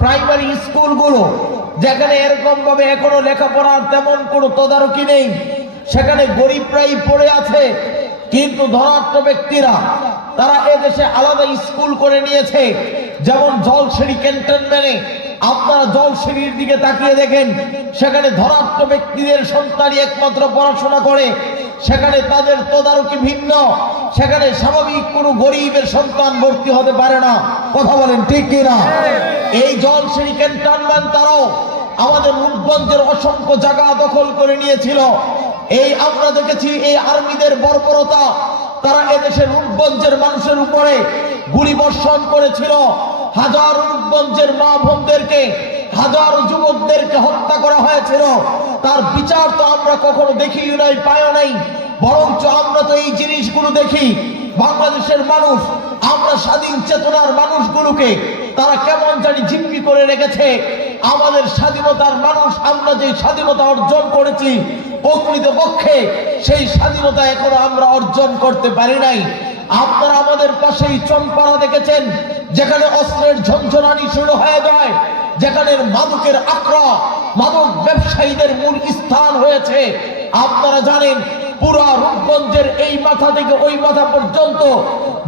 Primary স্কুলগুলো, যেখানে এরকম ভাবে এখনও লেখাপড়ার তেমন কোনো তদারকি নেই, সেখানে গরিবরাই পড়ে আছে, কিন্তু ধনাত্ম ব্যক্তিরা, তারা এদেশে আলাদা স্কুল করে নিয়েছে, যেমন জলসিঁড়ি ক্যান্টনমেন্টে, আপনারা জলসিঁড়ির দিকে তাকিয়ে দেখেন, সেখানে ধনাত্ম ব্যক্তিদের সন্তানই একমাত্র পড়াশোনা করে সেখানে তাদের তদারকি ভিন্ন। সেখানে স্বাভাবিক কোনো গরিবের সন্তান ভর্তি হতে পারে না। কথা বলেন ঠিক কিনা? এই জলসিঁড়ি ক্যান্টনমেন্ট তারাও আমাদের রূপগঞ্জের অসংখ্য জায়গা দখল করে নিয়েছিল। এই আমরা দেখেছি এই আর্মিদের বর্বরতা। তারা এদেশের রূপগঞ্জের মানুষের উপরে গুলি বর্ষণ করেছিল। হাজার রূপগঞ্জের মা বোনদেরকে হাজার যুবকদেরকে হত্যা করা হয়েছিল। তার বিচার তো আমরা কখনো দেখি নাই পায় নাই। বরঞ্চ আমরা তো এই জিনিসগুলো দেখি। বাংলাদেশের মানুষ, আমরা স্বাধীন চেতনার মানুষগুলোকে, তারা কেমন জানি জিম্মি করে রেখেছে। আমাদের স্বাধীনতার মানুষ, আমরা যে স্বাধীনতা অর্জন করেছি প্রকৃত পক্ষে সেই স্বাধীনতা এখনও আমরা অর্জন করতে পারি নাই। আপনারা আমাদের পাশেই চম্পারা দেখেছেন, যেখানে অস্ত্রের ঝঞ্ঝনানি শুরু হয়ে যায়। যেখানে মাদকের আক্রা মাদক ব্যবসায়ীদের মূল স্থান হয়েছে। আপনারা জানেন, পুরা রূপগঞ্জের এই মাথা থেকে ওই মাথা পর্যন্ত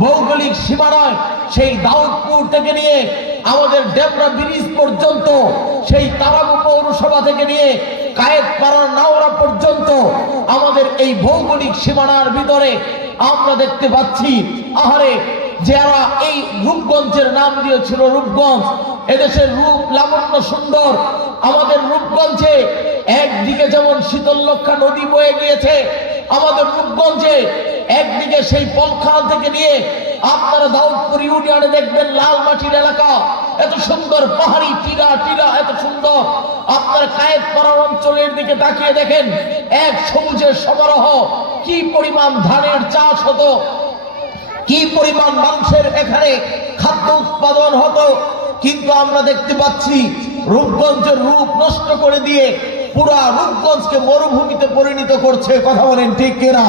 ভৌগোলিক সীমানায় সেই দাউদপুর থেকে নিয়ে আমাদের ডেবরা ব্রিজ পর্যন্ত, সেই তারাবু পৌরসভা থেকে নিয়ে কায়েত পাড়ার নাওরা পর্যন্ত আমাদের এই ভৌগোলিক সীমানার ভিতরে আমরা দেখতে পাচ্ছি, আহারে যারা এই রূপগঞ্জের নাম দিয়েছিল রূপগঞ্জ। এদেশের রূপ লাবণ্য সুন্দর। আমাদের রূপগঞ্জে একদিকে যেমন শীতলক্ষা নদী বয়ে গিয়েছে, আমাদের রূপগঞ্জে একদিকে সেই পলখাল থেকে নিয়ে আপনারা দাউদপুর ইউনিয়নে দেখবেন লাল মাটির এলাকা। এত সুন্দর পাহাড়ি টিলা টিলা, এত সুন্দর। আপনার কায়েত পাড়ার অঞ্চলের দিকে তাকিয়ে দেখেন, এক সবুজের সমারোহ। কি পরিমাণ ধানের চাষ হতো কি পরিমাণ মানুষের এখানে খাদ্য উৎপাদন হতো, কিন্তু আমরা দেখতে পাচ্ছি রূপগঞ্জের রূপ নষ্ট করে দিয়ে পুরা রূপগঞ্জকে মরুভূমিতে পরিণত করছে। কথা বলেন ঠিক কিনা?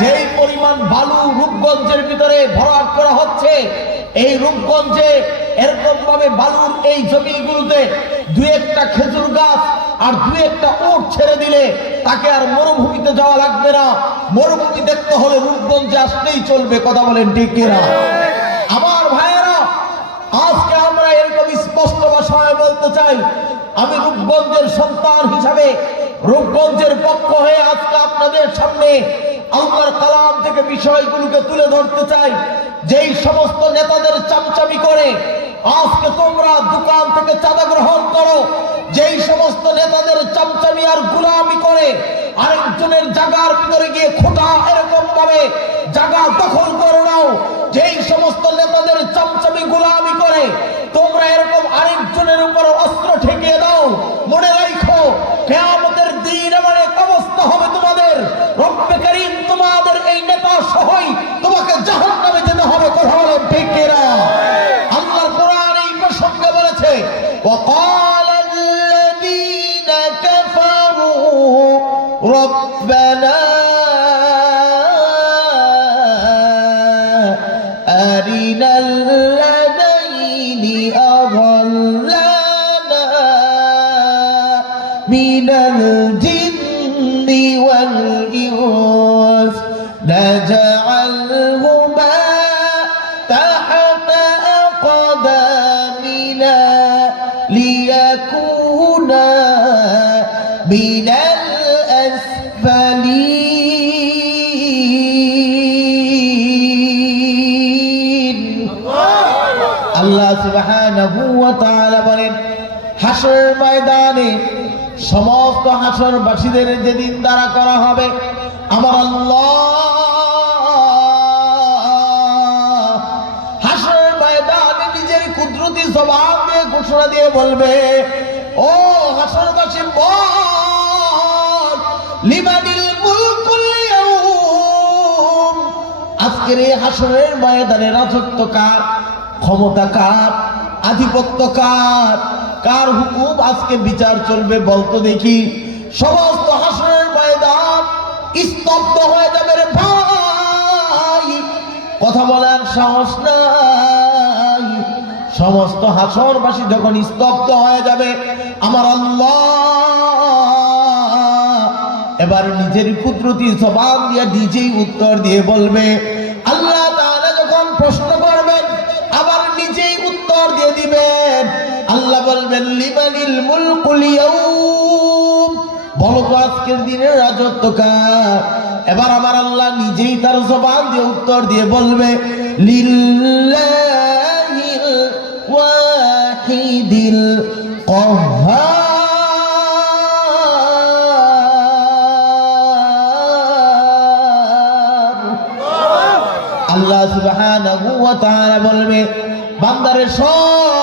যেই পরিমাণ বালু রূপগঞ্জের ভিতরে ভরাট করা হচ্ছে, এই রূপগঞ্জে এরকম ভাবে বালুর এই জমিগুলোতে দু একটা খেজুর গাছ আর দুই একটা ওট ছেড়ে দিলে তাকে আর মরুভূমিতে যাওয়া লাগবে না। মরুভূমি দেখতে হলে রূপগঞ্জে আসতেই চলবে, কথা বলেন ঠিক কিনা? আমার ভাইয়েরা, আজকে আমরা এরকম স্পষ্ট ভাষায় বলতে চাই, আমি রূপগঞ্জের সন্তান হিসাবে রূপগঞ্জের পক্ষ হয়ে আজকে আপনাদের সামনে আল্লাহর কালাম থেকে বিষয়গুলোকে তুলে ধরতে চাই। যেই সমস্ত নেতাদের চামচামি করে, আজকে তোমরা দোকান থেকে চাঁদা গ্রহণ করো যেই সমস্ত নেতাদের চমচমি আর গুলামি করে, আরেকজনের জাগার ভিতরে গিয়ে খোটা এরকম ভাবে জাগা দখল করে নাও। ربنا أرنا الذين أضلانا من الجن والإنس نجعلهما تحت أقدامنا ليكونا من সুবহানাহু ওয়া তাআলা ময়দানে সমস্ত হাসরবাসীদের যেদিন দ্বারা করা হবে, আমার আল্লাহ হাসর ময়দানে নিজের কুদরতি জবান দিয়ে ঘোষণা দিয়ে বলবে, ও হাসরবাসী বল লিমানিল মুলকুল আজকের এই হাসরের ময়দানে রাজত্ব কার, ক্ষমতা কার? আধিপত্য কার কার হুকুম? আজকে বিচার চলবে, বলতো দেখি। সমস্ত হাসরের ময়দান স্তব্ধ হয়ে যাবে রে ভাই। কথা বলার সাহস নাই। সমস্ত হাসরবাসী যখন স্তব্ধ হয়ে যাবে, আমার আল্লাহ এবার নিজের কুদরতি জবান দিয়ে, নিজেই উত্তর দিয়ে বলবে আল্লাহ বলবেন লিমানিল মুলকুল ইয়াউম। বলো তো আজকের দিনে রাজত্ব কার? এবার আমার আল্লাহ নিজেই তার জবান দিয়ে উত্তর দিয়ে বলবে লিল্লাহিল ওয়াহিদিল কহ্হার আল্লাহ সুবহানাহু ওয়া তাআলা বলবে, বান্দারে সব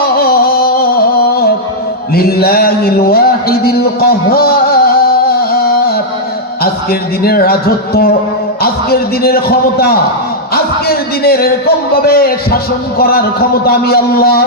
লিল্লাহিল ওয়াহিদিল কহ্হার আজকের দিনের রাজত্ব, আজকের দিনের ক্ষমতা, আজকের দিনের এরকম ভাবে শাসন করার ক্ষমতা আমি আল্লাহ